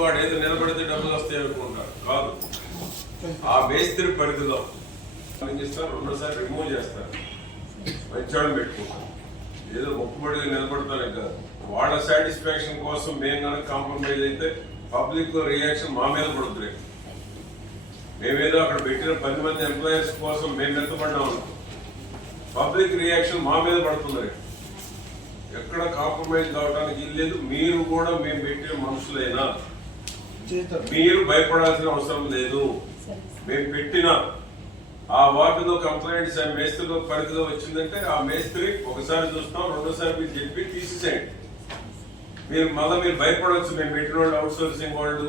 వాడు ఏదో నిలబడితే డబ్బులు వస్తాయి అనుకుంటారు. కాదు, ఆ మేస్త్రి పరిధిలో ఏం చేస్తారు, రెండోసారి రిమూవ్ చేస్తారు, మంచోళ్ళని పెట్టుకుంటారు. ఏదో మొక్కుబడిగా నిలబడతానే కాదు, వాళ్ళ సాటిస్ఫాక్షన్ కోసం మేము కనుక కాంప్రమైజ్ అయితే పబ్లిక్ రియాక్షన్ మా మీద పడుతుంది. మేమేదో అక్కడ పెట్టిన 10 మంది ఎంప్లాయీస్ కోసం మేము మెత్తపడ్డాం, పబ్లిక్ రియాక్షన్ మా మీద పడుతుంది. ఎక్కడ కాంప్రమైజ్ కావడానికి లేదు. మీరు కూడా మేము పెట్టిన మనుషులైనా మీరు భయపడాల్సిన అవసరం లేదు. మేము పెట్టిన ఆ వార్డులో కంప్లైంట్స్ ఆ మేస్త్రిలో పరిధిలో వచ్చిందంటే ఆ మేస్త్రి ఒకసారి చూస్తాం, రెండోసారి మీరు చెప్పి తీసేయండి. మీరు మళ్ళీ మీరు భయపడవచ్చు, మేము పెట్టిన వాళ్ళు అవుట్ సోర్సింగ్ వాళ్ళు,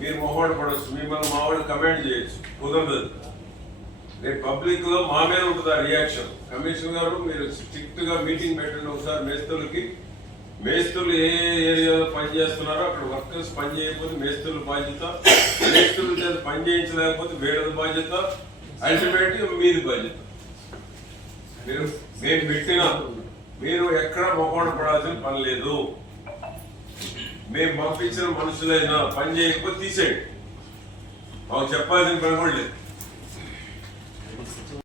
మీరు మొహోడు పడవచ్చు, మిమ్మల్ని మా వాళ్ళు కమాండ్ చేయొచ్చు, కుదరదు. రేపు పబ్లిక్ లో మా మీద ఉంటుంది ఆ రియాక్షన్. కమిషనర్ గారు మీరు స్ట్రిక్ట్ గా మీటింగ్ పెట్టండి ఒకసారి మేస్త్రులకి. మేస్త్రులు ఏ ఏరియాలో పనిచేస్తున్నారో అక్కడ వర్కర్స్ పని చేయకపోతే మేస్త్రుల బాధ్యత, మేస్త్రుల చేత పని చేయించలేకపోతే వేరేది బాధ్యత, అల్టిమేట్ మీది బాధ్యత. మీరు మేము పెట్టిన మీరు ఎక్కడ మొహోడ పడాల్సిన పని లేదు. మేము పంపించిన మనుషులైనా పని చేయకపోతే తీసేయండి, మాకు చెప్పాల్సిన పని కూడా లేదు.